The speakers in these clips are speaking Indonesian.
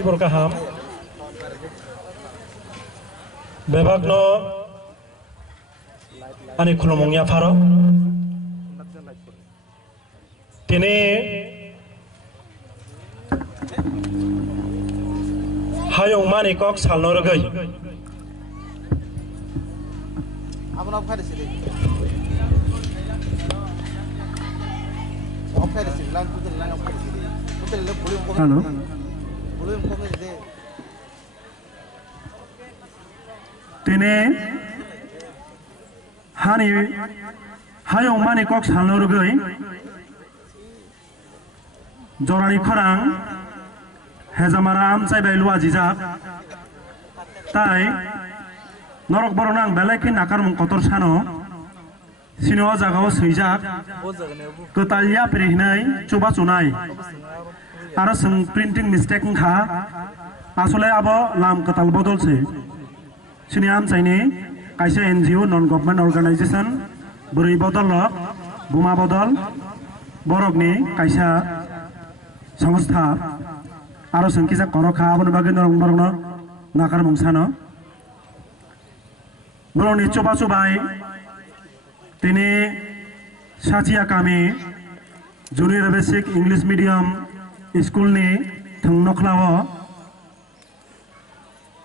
tibor kaham bebagno ani khulumongya pharo tini hayong mani kok salno rogai abon of khade sidi of khade sidi lan putel lan of khade sidi putel le volume ko halo volume ko de tini hani hayong mani kok salno rogai jorani khorang hezamara amchai bai lua jijak tai norok boronang belai nakar mung kotor sano sino jagao seijak ketalya perihnai coba cunai aro seng printing mistake kha asole abo lam ketal bodol se sini amchai ni kaisa NGO non government organization beri bodol lok buma bodol borok ni kaisa সংস্থা আরো সংখ্যা করখা aboni bagi norong borokno nakar mungsano borokni coba cobai tini sajiya kami junior basic English medium school ni thungnokhlao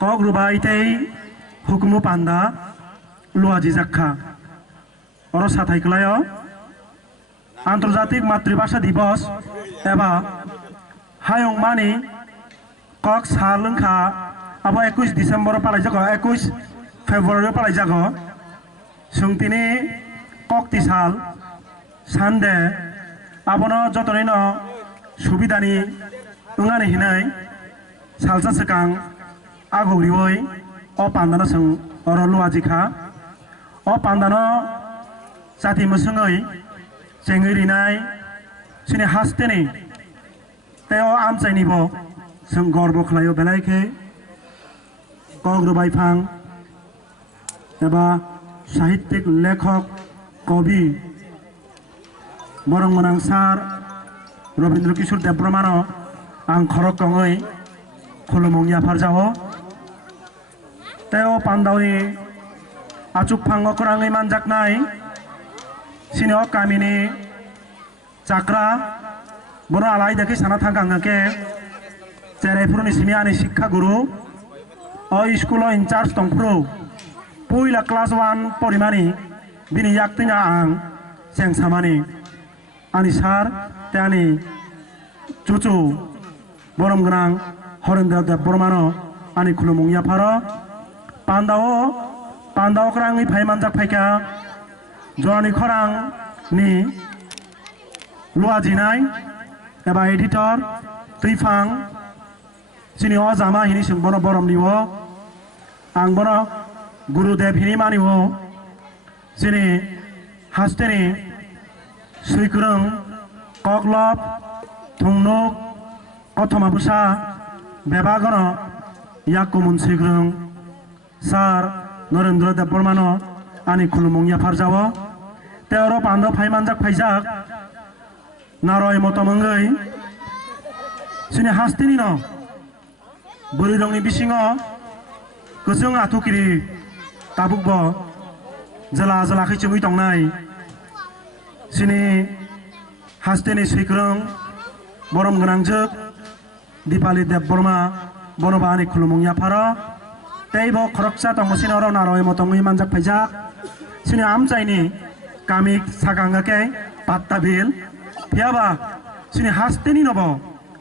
kok rubai tei hukumu panda luaji jakha oro sathai klayo আন্তর্জাতিক মাতৃভাষা দিবস এবা হায়ং মানি কক সালংখা আবো 21 ডিসেম্বর পালাই যাগো 21 ফেব্রুয়ারি পালাই যাগো সুংতিনি ককতি সাল সানদে আবনো যতনি ন সুবিধানি উঙ্গানি হিনাই সালসা সেকাং আগরিওই অ পান্দানো সং অরলু আজিখা অ পান্দানো জাতি মুসুङै Cengui rinai sini hasteni teo amchai nibo seng gorbo khlayo belai ke kogrubai phang eba sahittik lekhok kobi borong manang sar Robindra Kishore Debromano ang khorok kongoi khulumongya pharjao teo pandauni achuk phang okrangai manjaknai sini o kami ni cakra bono alai daki sana thangkang ke cerai puru ni sini ani sikha guru o school in charge tongpro puila class 1 porimani bini yaktinya ang seng samani ani sar te ani cucu borom genang Horendra Debromano ani khulumongya pharo pandao krangi phai manjak phaika jorani khorang ni lua jinai eba editor tuifang sini o jama hini sung bono borom niwo ang bono gurudev hini maniwo sini hasteni suikurung koklop thungnuk kothoma busa bebagono yakumun suikurung sar Narendra Debromano ani khulumongya pharjao teoro pando phai manjak phaijak naroi motomongei sini hastini no burirongni bisingo kusung athukiri tabukbo jala jala khai chungui tongnai sini hastini suikrong borom grangjak Dipali Debroma bonoba ani khulumongya pharo teibo khoroksa tongmosini oro naroi motongui manjak phaijak sini amchai ni kami saganga ke patta bil piaba sini hasteni nobo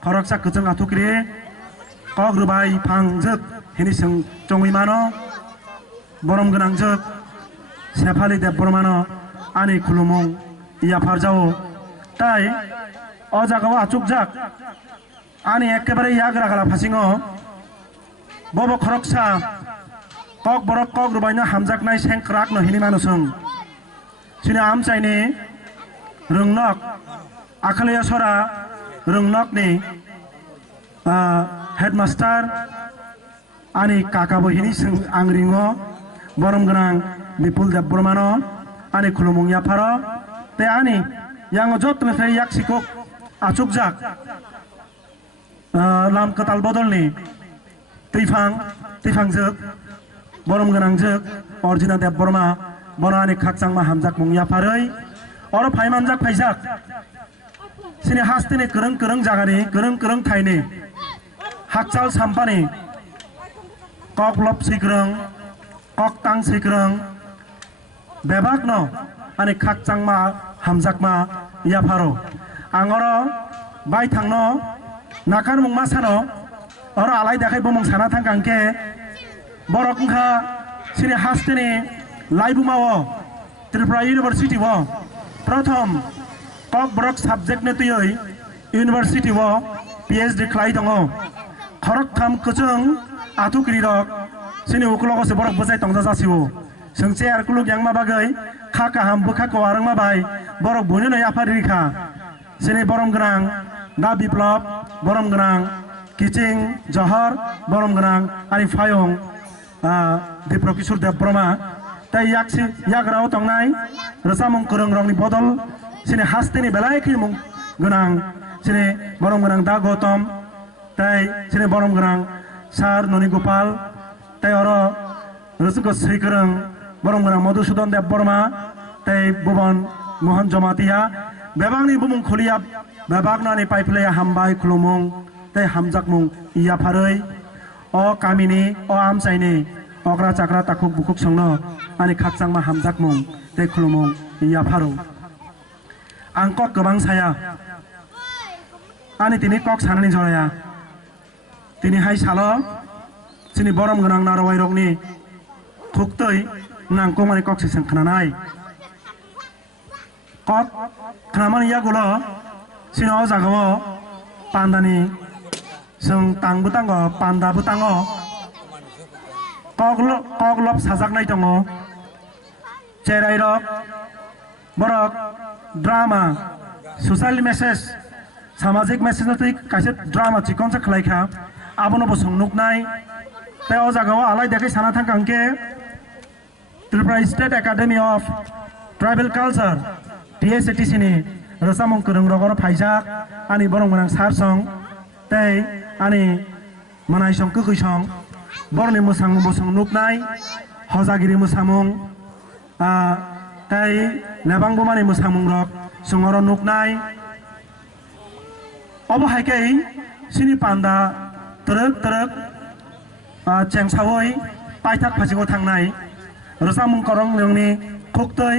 khoroksa kujung athukri kogrubai phangjak hini seng chongui mano borom grangjak Dipali Debromano ani khulumong iya pharjao tai o jagao achukjak ani ekebare yagra gala phasingo bobo khoroksa kok borok kok rubaina hamjak nai sengkrak no hini manusung sini amchai ni rungnok akhalaya sora rungnok ni headmaster ani kakabo hini sung angringo borom genang Dipul Debromano ani khulumongya pharo te ani yang jotme fe yak sikok achukjak लाम कताल बदलनि तैफांजोग बरम गोनांजोग अर्जुना देब बर्मा बनानि खाकचांमा हामजाकमुं याफारै और फाइमानजाक फाइजाक सिनि हास्तिनि गोरों जागानि गोरों थाइनि हाकचाल साम्पानि कक लब सैग्रों कक तां सैग्रों बेबाक न आनि खाकचांमा हामजाकमा याफारो आंगरो बाय थांनो नाकार मुंमा सानो और आलाय देखाय बुमुं साना थांगांके बरक उंखा सिनि हास्तिनि लाइबुमावो त्रिपुरा यूनिवर्सिटी वो प्रथम कक बरक सब्जेक्ट ने तुयै यूनिवर्सिटी वो PhD खालाय दङ खरक थाम कचों आथुक्रि रक सिनि उकुलगसे बरक बजाय तंजा जासिवो सोंचे आर कुलुक यांमा बागै खाका हाम बुखाको आरंमा बाय बरक बुनो याफारिखा सिनि बरम गोनां दा बिप्लब बरम गोनां किचिं जहर बरम गोनां आरि फायं दिप्र किशोर देब बर्मा ताई याग्राव तंनाय रसामुं गोरों रंनि बदल सिनि हास्तिनि बेलायखि मुं गोनां सिनि बरम गोनां दा गौतम ताई सिनि बरम गोनां सार ननि गोपाल ताई अर रसुको सै गोरों बरम गोनां मधुसूदन देब बर्मा ताई भुवन मोहन जमातिया बेबांनि बुमुं खुलिया बेबागनानि पाइपलाया हामबाय खुलुमुं ताई हामजाकमुं याफारै अ कामिनि अ आमसाइनि अग्रा चाग्रा ताकुक बुकुक संनो आनि खाकचांमा हामजाकमुं ताई खुलुमुं याफारो आं कक गोबां साया आनि तिनि कक सानानि जराया तिनि हाय सालो सिनि बरम गोनां नारवाय रगनि थुक्तै नांको माने कक सेसन खोनानाय कक खोनामानि यागुलो सिनो जागावो पान्दानि जों तांबो तांगो पान्दाबो तांगो कक लब साजाकनाय दङ चेराय रक बरक ड्रामा ससियेल मेसेज सामाजिक मेसेज कासे ड्रामा चिकनसे खलायखा आबनो बसंनुकनाय ते अ जागाव आलाय देखाय साना थांगांके Tripura state academy of tribal culture TSATC नि रसामुं गोरों रगर फाइजाक आनि बरं गोनां सारसं तै आनि मानाय सं कखैसं बरनि मोसां बसं नुकनाय हजागिरि मोसामुं तै लेबांबो मानि मोसामुं रक सुंगर नुकनाय अबहायकै सिनि पान्दा तरक चेंसावै पाइथाक फासिगो थांनाय रसामुं करं नोंनि खुक्तै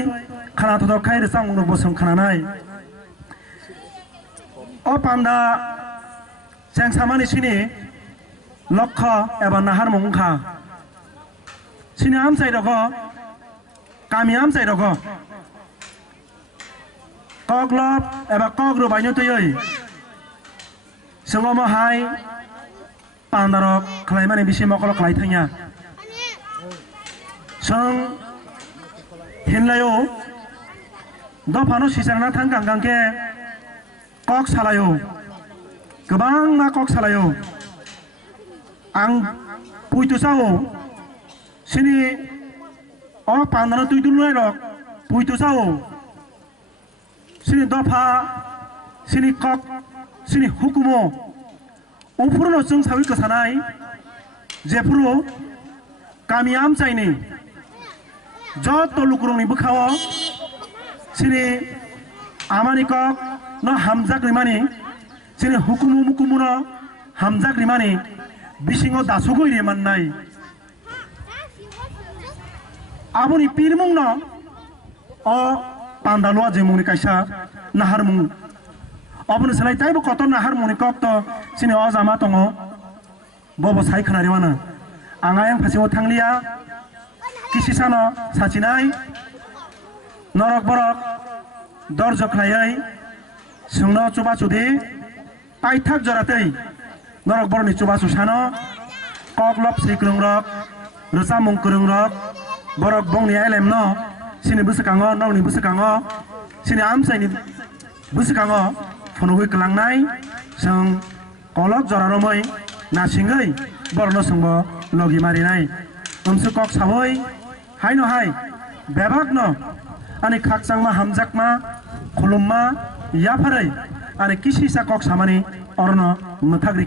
खाना थदखाय रसामुं रक बसं खानानाय अ पान्दा चेंसामानि सिनि लक्ष्य एबा नाहार मुंखा सिनि आमसाय रग कामी आमसाय रग कगलब एबा कग्रु बायनो तयै सोंगम हाय पान्दारक खलायमानि बिसि मकल खलाय थांया सों हिनलायो दफानो सिसांना थां गांगांके कक सालायो गोबां ना कक सालायो आं पुइतुसाओ सिनि अ पान्दानो तुइदुलनाय रक पुइतुसाओ सिनि दफा सिनि कक सिनि हुकुमो उफुरनो जों सावि गोसानाय जेफुरो गामि आमसायनि जत लुकुरंनि बुखाओ सिनि आमानि कक न हामजाक रिमानि सिनि हुकुमु मुकुमु न हामजाक रिमानि बिसिङो दासुगो इरेमान्नाय आबुनि पिरमुं न अ पान्दालुआ जेमुंनि कायसा नाहार मुं अबुनि सोलाय ताइबो कत नाहार मुंनि कक्त सिनि अ जामा दङ बबो साय खोनारिवानो आङा आं फासिङो थांलिया किसि सानो साचिनाय नरक बरक दर जख्लायै सोंनो चुबा चुदि पाइथाक जरातै नरक बरनि चुबा सुसानो कगलब सैग्रों रक रसा मुंकुरुं रक बरक बंनि आइलेम न सिनि बुसकाङो नौनि बुसकाङो सिनि आमसायनि बुसकाङो फनुगै कलांनाय जों कलक जरारमै नासिङै बरनो सोंबो लगी मारिनाय ओमसु कक सावै हाय न हाय बेबाक न आनि खाकचांमा हामजाकमा खुलुममा याफारै आनि किसिसा कक सामानि अरनो मोथाग्रि